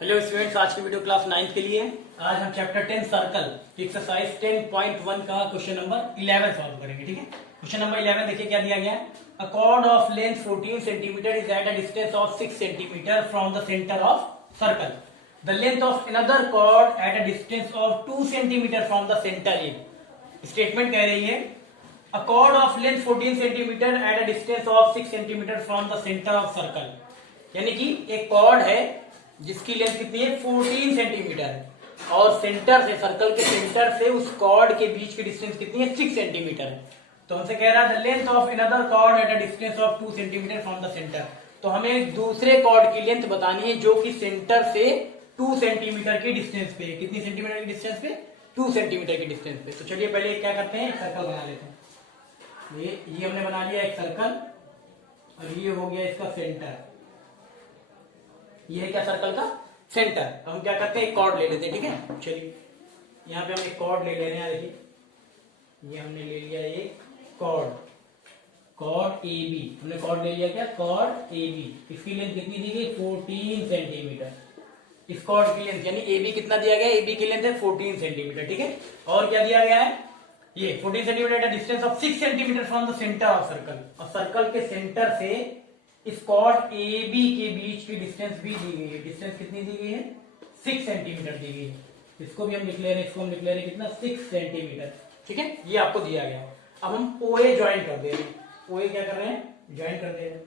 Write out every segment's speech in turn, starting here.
Hello students, आज की video class 9 के लिए। आज हम चैप्टर 10 सर्कल एक्सरसाइज 10.1 का क्वेश्चन नंबर 11 सॉल्व करेंगे। ठीक है, क्वेश्चन नंबर 11 देखिए क्या दिया गया है। A chord of length 14 centimetre is at a distance of 6 centimetre from the centre of circle. The length of another chord at a distance of 2 centimetre from the centre is. Statement कह रही है a chord of length 14 centimetre at a distance of 6 centimetre from the centre of circle. यानी कि एक cord है जिसकी length कितनी है 14 सेंटीमीटर है और सेंटर से, सर्कल के सेंटर से उस कॉर्ड के बीच की डिस्टेंस कितनी है 6 सेंटीमीटर है। तो हमसे कह रहा है the length of another chord at a distance of 2 centimetre from the centre. तो हमें दूसरे कॉर्ड की लेंथ बतानी है जो कि सेंटर से 2 सेंटीमीटर की डिस्टेंस पे। कितनी सेंटीमीटर की डिस्टेंस पे? 2 सेंटीमीटर की डिस्टेंस पे। तो चलिए पहले क्या करते हैं, एक सर्कल बना लेते हैं। ये हमने बना लिया एक सर्कल और ये हो गया इसका सेंटर। ये है क्या सर्कल का सेंटर। तो हम क्या करते हैं, एक कॉर्ड ले लेते हैं। ठीक है, चलिए यहाँ पे हम एक कॉर्ड ले ले रहे हैं। देखिए ये हमने ले लिया एक कॉर्ड ए बी। हमने कॉर्ड ले लिया क्या, कॉर्ड ए बी। इसकी लेंथ कितनी दी गई 14 सेंटीमीटर। इस कॉर्ड की लेंथ यानी ए बी कितना दिया गया, ए बी की लेंथ है 14 सेंटीमीटर। ठीक है, और क्या दिया गया है, ये 14 centimetre distance of 6 centimetre from the centre of circle. और सर्कल के सेंटर से इस कॉर्ड ए बी के बीच की डिस्टेंस भी दी गई है। डिस्टेंस कितनी दी गई है 6 सेंटीमीटर दी गई है। इसको भी हम लिख ले रहे हैं, इसको हम लिख ले रहे हैं कितना 6 सेंटीमीटर। ठीक है, ये आपको दिया गया। अब हम ओए ज्वाइन कर दे रहे हैं। ओए क्या कर रहे हैं, ज्वाइन कर दे रहे हैं।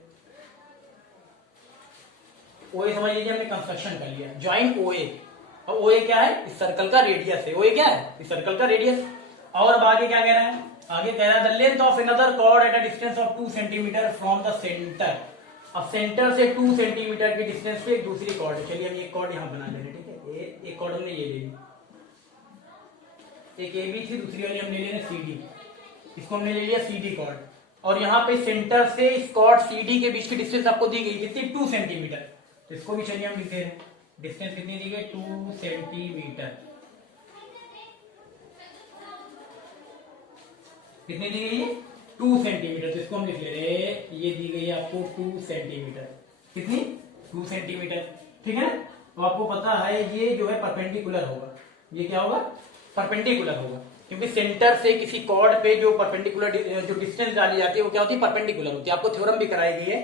ओए समझ लीजिए हमने कंस्ट्रक्शन कर लिया, ज्वाइन ओए। और ओए क्या है, इस सर्कल का रेडियस है। ओए क्या है, इस सर्कल का रेडियस। और अब आगे क्या कह रहा है, आगे कह रहा है the length of another chord at a distance of 2 centimetre from the centre. अब सेंटर से 2 सेंटीमीटर की डिस्टेंस पे एक दूसरी कॉर्ड है। चलिए हम एक कॉर्ड यहां बना ले रहे हैं। ठीक है, एक कॉर्ड हमने ये ले ली, एक ए बी थी, दूसरी वाली हम ले ले रहे सी डी। इसको हमने ले लिया सी डी कॉर्ड। और यहाँ पे सेंटर से इस कॉर्ड सी डी के बीच की डिस्टेंस आपको दी गई कितनी 2 सेंटीमीटर। तो इसको भी चलिए हम लिख दे रहे हैं, डिस्टेंस कितनी दी गई 2 सेंटीमीटर। कितनी दी गई है 2 सेंटीमीटर। तो इसको हम लिख ले रहे हैं, ये दी गई है आपको 2 सेंटीमीटर। कितनी 2 सेंटीमीटर। ठीक है ना, तो आपको पता है ये जो है परपेंडिकुलर होगा। ये क्या होगा, परपेंडिकुलर होगा, क्योंकि सेंटर से किसी कॉर्ड पे जो परपेंडिकुलर जो डिस्टेंस डाली जाती है वो क्या होती है, परपेंडिकुलर होती है। आपको थ्योरम भी कराई गई है,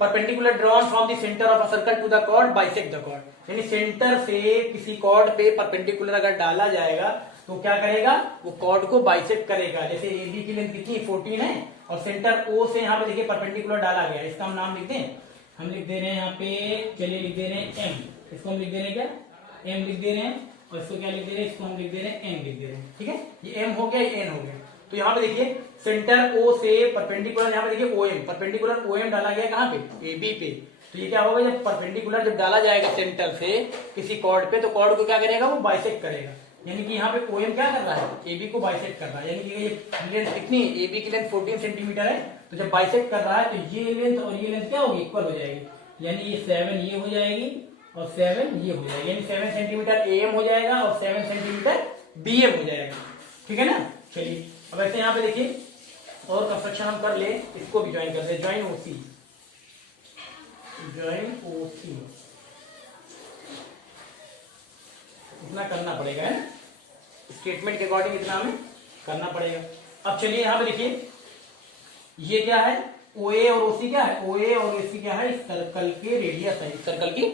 perpendicular drawn from the centre of a circle to the chord bisect the chord. यानी सेंटर से किसी कॉर्ड पे परपेंडिकुलर अगर डाला जाएगा तो क्या करेगा, वो कॉर्ड को बाइसेक्ट करेगा। जैसे ए बी की लेंथ कितनी 14 है और सेंटर ओ से यहाँ पे देखिए परपेंडिकुलर डाला गया। इसका हम नाम लिख दें, हम लिख दे रहे हैं यहाँ पे, चलिए लिख दे रहे हैं एम। इसको हम लिख दे रहे हैं क्या, एम लिख दे रहे हैं। और इसको क्या लिख दे रहे हैं, इसको हम लिख दे रहे हैं एन लिख दे रहे हैं। ठीक है, ये एम हो गया, ये एन हो गया। तो यहाँ पे देखिए सेंटर ओ से परपेंडिकुलर, यहाँ पे देखिए O M, perpendicular O M डाला गया कहाँ पे, ए बी पे। तो ये क्या होगा, जब परपेंडिकुलर जब डाला जाएगा सेंटर से किसी कॉर्ड पे, तो कॉर्ड को क्या करेगा, वो बाइसेक्ट करेगा। यानी कि यहाँ पे ओ एम क्या कर रहा है, ए बी को बाइसेक्ट कर रहा है। यानी कि ये लेंथ कितनी, ए बी की लेंथ 14 सेंटीमीटर है। तो जब बाइसेक्ट कर रहा है तो ये लेंथ और ये लेंथ क्या होगी, इक्वल हो जाएगी। यानी ये 7 ये हो जाएगी और 7 ये हो जाएगी। यानी 7 सेंटीमीटर ए एम हो जाएगा और 7 सेंटीमीटर बी एम हो जाएगा। ठीक है ना, चलिए अब ऐसे यहाँ पे देखिए और कंस्ट्रक्शन हम कर ले, इसको भी ज्वाइन कर दे, ज्वाइन ओसी, ज्वाइन ओसी। इतना करना पड़ेगा है, स्टेटमेंट के अकॉर्डिंग इतना हमें करना पड़ेगा। अब चलिए यहाँ पे देखिए ये क्या है, ओए और ओसी क्या है, ओए और ओसी क्या है, इस सर्कल के रेडियस है, इस सर्कल की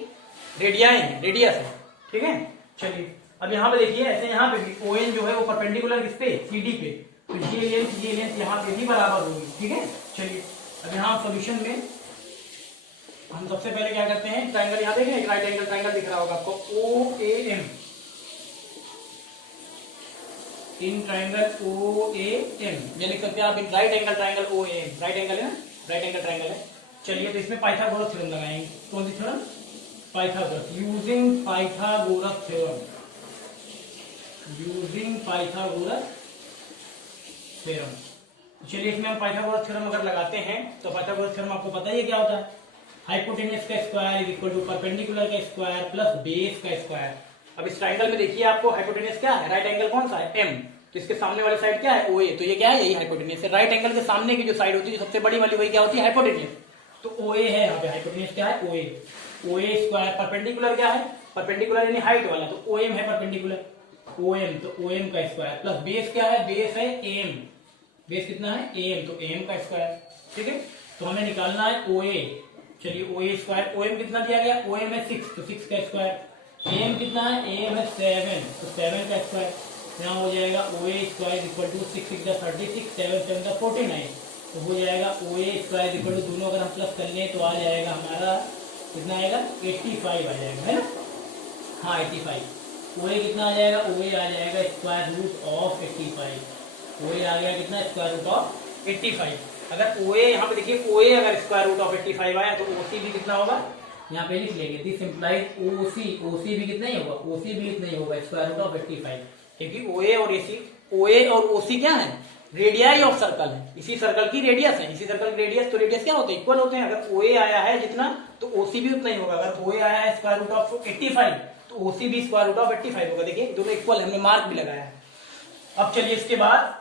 रेडियाएं हैं, रेडियस है। ठीक है, चलिए अब यहाँ पे देखिए ऐसे यहाँ पे भी ओ एन जो है वो परपेंडिकुलर किस पे, सी डी पे। तो ये लेंथ यहाँ पे भी बराबर होगी। ठीक है, चलिए अब यहाँ सोल्यूशन में हम सबसे पहले क्या करते हैं, ट्राइंगल यहाँ देखें, एक राइट एंगल ट्राइंगल दिख रहा होगा आपको, O A M. In triangle O A M ये लिख सकते हैं आप, in right angle triangle O A M. Right angle है ना, राइट एंगल ट्राइंगल है। चलिए तो इसमें पाइथागोरस थ्योरम लगाएंगे। कौन सी theorem, Pythagoras, using Pythagoras theorem, using Pythagoras theorem. चलिए इसमें हम पाइथागोरस थ्योरम अगर लगाते हैं तो पाइथागोरस थ्योरम आपको पता है क्या होता है, हाइपोटेन्यूस का square is equal to perpendicular का स्क्वायर प्लस बेस का स्क्वायर। अब इस ट्राइंगल में देखिए आपको हाइपोटेन्यूस क्या है, राइट एंगल कौन सा है, एम। तो इसके सामने वाली साइड क्या है, ओ ए। तो ये क्या है, यही हाइपोटेन्यूस है। राइट एंगल के सामने की जो साइड होती है, जो सबसे बड़ी वाली, वही क्या होती है, हाइपोटेन्यूस। तो ओ ए है यहाँ पे, हाइपोटेन्यूस क्या है, ओ ए। ओ ए स्क्वायर, परपेंडिकुलर क्या है, परपेंडिकुलर यानी हाइट वाला, तो ओ एम है परपेंडिकुलर, ओ एम, तो ओ एम का स्क्वायर प्लस बेस क्या है, बेस है एम, बेस कितना है एम, तो एम का स्क्वायर। ठीक है, तो हमें निकालना है ओ ए। चलिए ओ ए स्क्वायर, ओ एम कितना दिया गया, ओ एम है 6, तो 6 का स्क्वायर, एम कितना है, एम है 7, तो 7 का स्क्वायर। यहाँ हो जाएगा ओ ए स्क्वायर इक्वल टू 6 6 36, 7 7 49, तो हो जाएगा ओ ए स्क्वायर इक्वल टू, दोनों अगर हम प्लस कर लें तो आ जाएगा हमारा कितना आएगा, 85 आ जाएगा, है ना। हाँ 85। ओ ए कितना आ जाएगा, ओ ए आ जाएगा स्क्वायर रूट ऑफ 85, ओ ए आ गया कितना, स्क्वायर रूट ऑफ 85। अगर ओ ए यहाँ पे देखिए, ओ ए अगर स्क्वायर रूट ऑफ 85 आया तो ओ सी भी कितना होगा, यहाँ पे लिख लेंगे, दिस इंप्लाइज ओ सी, ओ सी भी कितना ही होगा, ओ सी भी कितना ही होगा, स्क्वायर रूट ऑफ 85, क्योंकि ओ ए और एसी, ओ ए और ओ सी क्या है, रेडियाई ऑफ सर्कल है, इसी सर्कल की रेडियस है, इसी सर्कल की रेडियस, तो रेडियस क्या होते हैं, इक्वल होते हैं। अगर ओ ए आया है जितना तो ओ सी भी उतना ही होगा, अगर ओ ए आया है स्क्वायर रूट ऑफ 85 तो ओ सी भी स्क्वायर रूट ऑफ 85 होगा। देखिए दोनों इक्वल है, हमने मार्क भी लगाया है। अब चलिए इसके बाद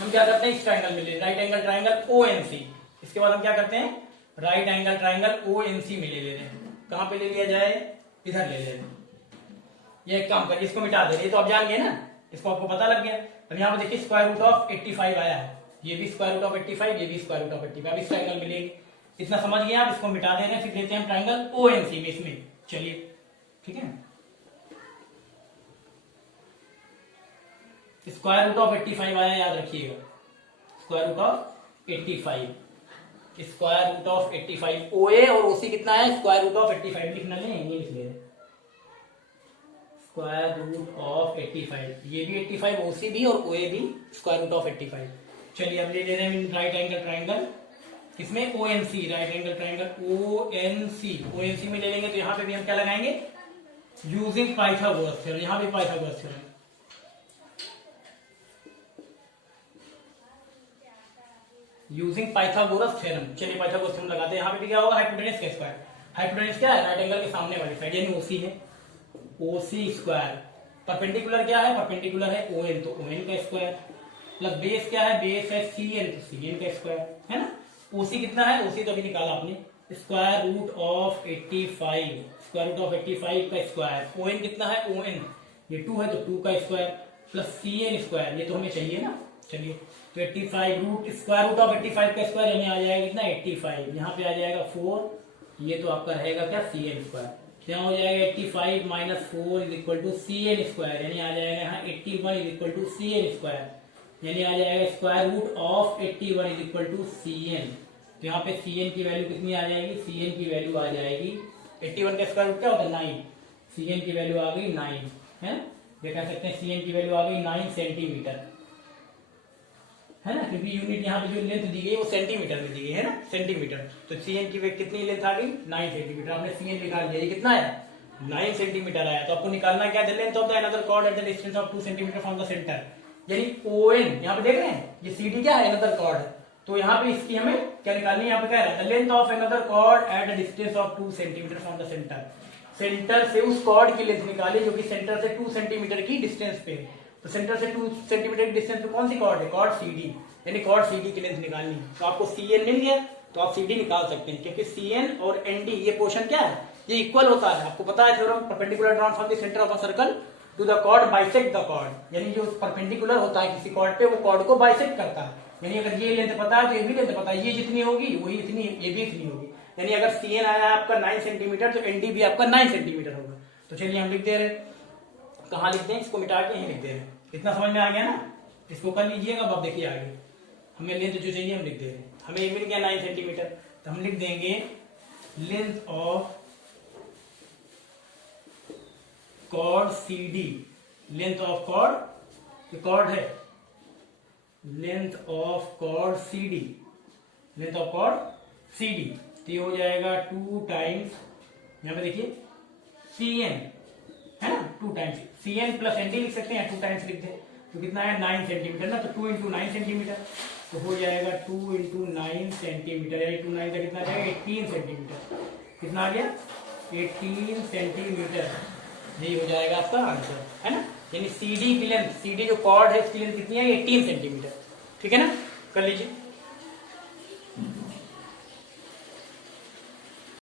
हम क्या करते हैं, इस ट्राइंगल में ले, right angle triangle O N C, इसके बाद हम क्या करते हैं, right angle triangle O N C में ले लेते हैं। कहां पे ले लिया जाए, इधर ले लेते हैं। ये एक काम करिए, इसको मिटा दे, ये तो आप जान गए ना, इसको आपको पता लग गया। अब यहाँ पे देखिए स्क्वायर रूट ऑफ 85 आया है, ये भी स्क्वायर रूट ऑफ 85, ये भी स्क्वायर रूट ऑफ 85, इस ट्राइंगल मिलेगी। इतना समझ गए आप, इसको मिटा दे रहे हैं, फिर लेते हैं हम ट्राइंगल ओ एन सी में, इसमें चलिए ठीक है। स्क्वायर रूट ऑफ 85 आया, याद रखिएगा, square root of 85, square root of 85, O A और ओसी कितना है, स्क्वायर रूट ऑफ 85 लिखना ले, ये लिख ले, स्क्वायर रूट ऑफ 85, ये भी 85, ओसी भी और ओ ए भी स्क्वायर रूट ऑफ 85। चलिए अब ले ले रहे हैं राइट एंगल ट्राइंगल, इसमें O N C, right angle triangle O N C, O N C में ले लेंगे तो यहाँ पे भी हम क्या लगाएंगे, यूजिंग पाइथागोरस थ्योरम, यहाँ भी Pythagoras theorem, using Pythagoras theorem. चलिए पाइथागोरस थ्योरम लगाते हैं। यहाँ पे भी क्या होगा, हाइपोटेनस का स्क्वायर, हाइपोटेनस क्या है, राइट एंगल के सामने वाली साइड यानी ओसी है, ओसी स्क्वायर, परपेंडिकुलर क्या है, परपेंडिकुलर है ओ एन, तो ओ एन का स्क्वायर, प्लस बेस क्या है, बेस है सी एन, तो सी एन का स्क्वायर, है ना। ओसी कितना है, ओसी तो अभी निकाला आपने, square root of 85, square root of 85 का स्क्वायर, ओ एन कितना है, ओ एन ये 2 है तो 2 का square, plus C N square, ये तो हमें चाहिए ना। चलिए तो 85 रूट स्क्वायर रूट ऑफ 85 का स्क्वायर यानी आ जाएगा कितना, 85, यहाँ पे आ जाएगा 4, ये तो आपका रहेगा क्या, सी एन स्क्वायर, यहाँ हो जाएगा 85 minus 4 is equal to C N square, यानी आ जाएगा यहाँ 81 is equal to C N square, यानी आ जाएगा square root of 81 is equal to C N. तो यहाँ पे सी एन की वैल्यू कितनी आ जाएगी, सी एन की वैल्यू आ जाएगी 81 का स्क्वायर रूट क्या होता है 9, सी एन की वैल्यू आ गई 9, है ये कह सकते हैं सी एन की वैल्यू आ गई 9 सेंटीमीटर, है ना, क्योंकि यूनिट यहाँ पे जो लेंथ दी गई वो सेंटीमीटर में दी गई है ना, सेंटीमीटर, तो सी एन की कितनी लेंथ आ गई 9 सेंटीमीटर, आपने सी एन निकाल दिया, ये कितना है 9 सेंटीमीटर आया। तो आपको निकालना क्या, the length of the another chord at the distance of 2 centimetre from the centre, यानी ओ एन, यहाँ पे देख रहे हैं ये सी डी क्या है, अनदर कॉर्ड, तो यहाँ पे इसकी हमें क्या निकालनी है, यहाँ पे क्या है, the length of another chord at the distance of 2 centimetre from the centre, centre से उस कॉर्ड की लेंथ निकाली जो कि सेंटर से 2 सेंटीमीटर की डिस्टेंस पे, तो सेंटर से 2 सेंटीमीटर की डिस्टेंस पे कौन सी कॉर्ड है, कॉर्ड सी डी, यानी कॉर्ड सी डी की लेंथ निकालनी है। तो आपको सी एन मिल गया तो आप सी डी निकाल सकते हैं, क्योंकि सी एन और एन डी ये पोर्शन क्या है, ये इक्वल होता है, आपको पता है theorem, perpendicular drawn from the centre of a circle to the chord bisect the chord, यानी जो परपेंडिकुलर होता है किसी कॉर्ड पे वो कॉर्ड को बाइसेक्ट करता है, यानी अगर ये लेंथ पता है तो ये भी लेंथ पता है, ये जितनी होगी वही इतनी, ये भी इतनी होगी, यानी अगर सी एन आया आपका 9 सेंटीमीटर तो एन डी भी आपका 9 सेंटीमीटर होगा। तो चलिए हम लिख दे रहे, कहाँ लिखते हैं, इसको मिटा के यहीं लिख दे रहे, इतना समझ में आ गया ना, इसको कर लीजिएगा। अब आप देखिए आगे हमें लेंथ जो चाहिए हम लिख दे रहे हैं, हमें ये मिल गया 9 सेंटीमीटर, तो हम लिख देंगे length of chord C D, length of chord, chord है, length of chord C D, length of chord C D, तो ये हो जाएगा 2 टाइम्स, यहाँ पे देखिए सी एन है ना, 2 times C N plus N D लिख सकते हैं, 2 टाइम्स लिख दें तो कितना है 9 सेंटीमीटर ना, तो 2 इंटू 9 सेंटीमीटर, तो हो जाएगा 2 इंटू 9 सेंटीमीटर, यानी 2 9 का कितना आ जाएगा 18 सेंटीमीटर, कितना आ गया 18 सेंटीमीटर, यही हो जाएगा आपका आंसर, है ना। यानी सी डी की लेंथ, सी डी जो कॉर्ड है इसकी लेंथ कितनी है 18 सेंटीमीटर, ठीक है ना, कर लीजिए।